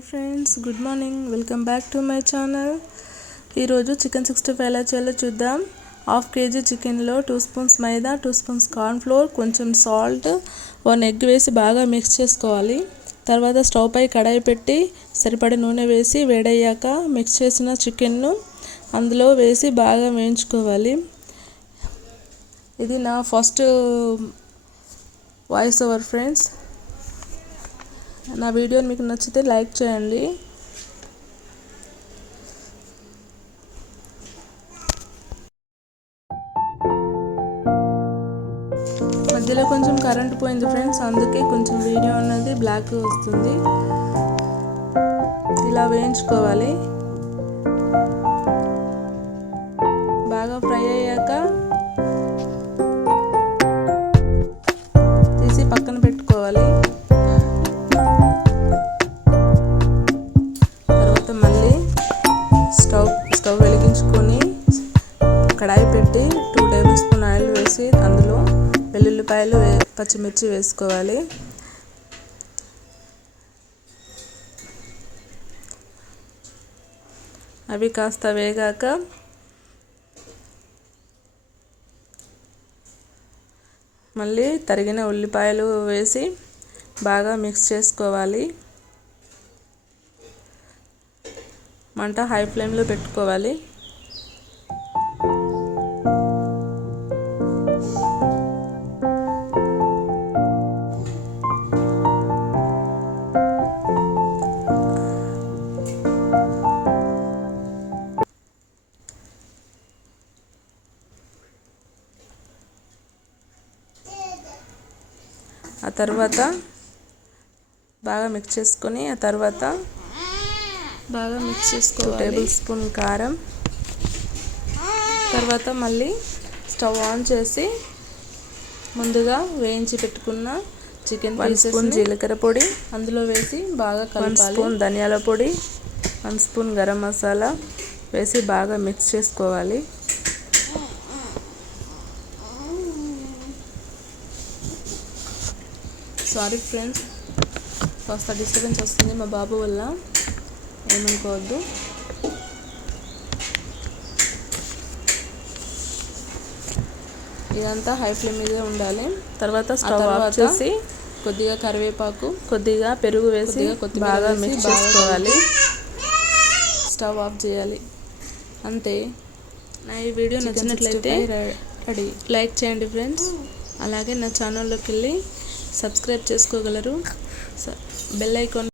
Hi friends good morning welcome back to my channel ఈరోజు chicken sixty five ఎలా చేయాలో చూద్దాం. హాఫ్ కేజీ చికెన్లో two spoons maida two spoons cornflour కొంచెం salt one egg వేసి బాగా మిక్స్ చేసుకోవాలి. తర్వాత స్టవ్ పై కడాయి పెట్టి సరిపడే నూనె వేసి వేడయ్యాక మిక్స్ చేసిన చికెన్ను అందులో వేసి బాగా వేయించుకోవాలి. ఇది నా ఫస్ట్ వాయిస్ ఓవర్ ఫ్రెండ్స్ నా వీడియో మీకు నచ్చితే లైక్ చేయండి. మధ్యలో కొంచెం కరెంట్ పోయింది ఫ్రెండ్స్ అందుకే కొంచెం వీడియో అనేది బ్లాక్ వస్తుంది. ఇలా వేయించుకోవాలి. బాగా ఫ్రై అయ్యాక తర్వాత మళ్ళీ స్టవ్ స్టవ్ వెలిగించుకొని కడాయి పెట్టి టూ టేబుల్ స్పూన్ ఆయిల్ వేసి అందులో వెల్లుల్లిపాయలు వే పచ్చిమిర్చి వేసుకోవాలి. అవి కాస్త వేగాక మళ్ళీ తరిగిన ఉల్లిపాయలు వేసి బాగా మిక్స్ చేసుకోవాలి. మంట హై ఫ్లేమ్లో పెట్టుకోవాలి. ఆ తర్వాత బాగా మిక్స్ చేసుకొని ఆ తర్వాత బాగా మిక్స్ చేసుకో టేబుల్ స్పూన్ కారం. తర్వాత మళ్ళీ స్టవ్ ఆన్ చేసి ముందుగా వేయించి పెట్టుకున్న చికెన్ వన్ స్పూన్ జీలకర్ర పొడి. అందులో వేసి బాగా వన్ స్పూన్ ధనియాల పొడి. వన్ స్పూన్ గరం మసాలా వేసి బాగా మిక్స్ చేసుకోవాలి. సారీ ఫ్రెండ్స్ కాస్త డిస్టర్బెన్స్ వస్తుంది మా బాబు వల్ల. ఏమనుకోవద్దు. ఇదంతా హై ఫ్లేమ్ మీదే ఉండాలి. తర్వాత స్టవ్ ఆఫ్ చేసి కొద్దిగా కరివేపాకు కొద్దిగా పెరుగు వేసి బాగా మిక్స్ చేసుకోవాలి. స్టవ్ ఆఫ్ చేయాలి. అంతే. నా ఈ వీడియో నచ్చినట్లయితే రెడీ. లైక్ చేయండి ఫ్రెండ్స్. అలాగే నా ఛానల్లోకి వెళ్ళి సబ్స్క్రైబ్ చేసుకోగలరు. Bell icon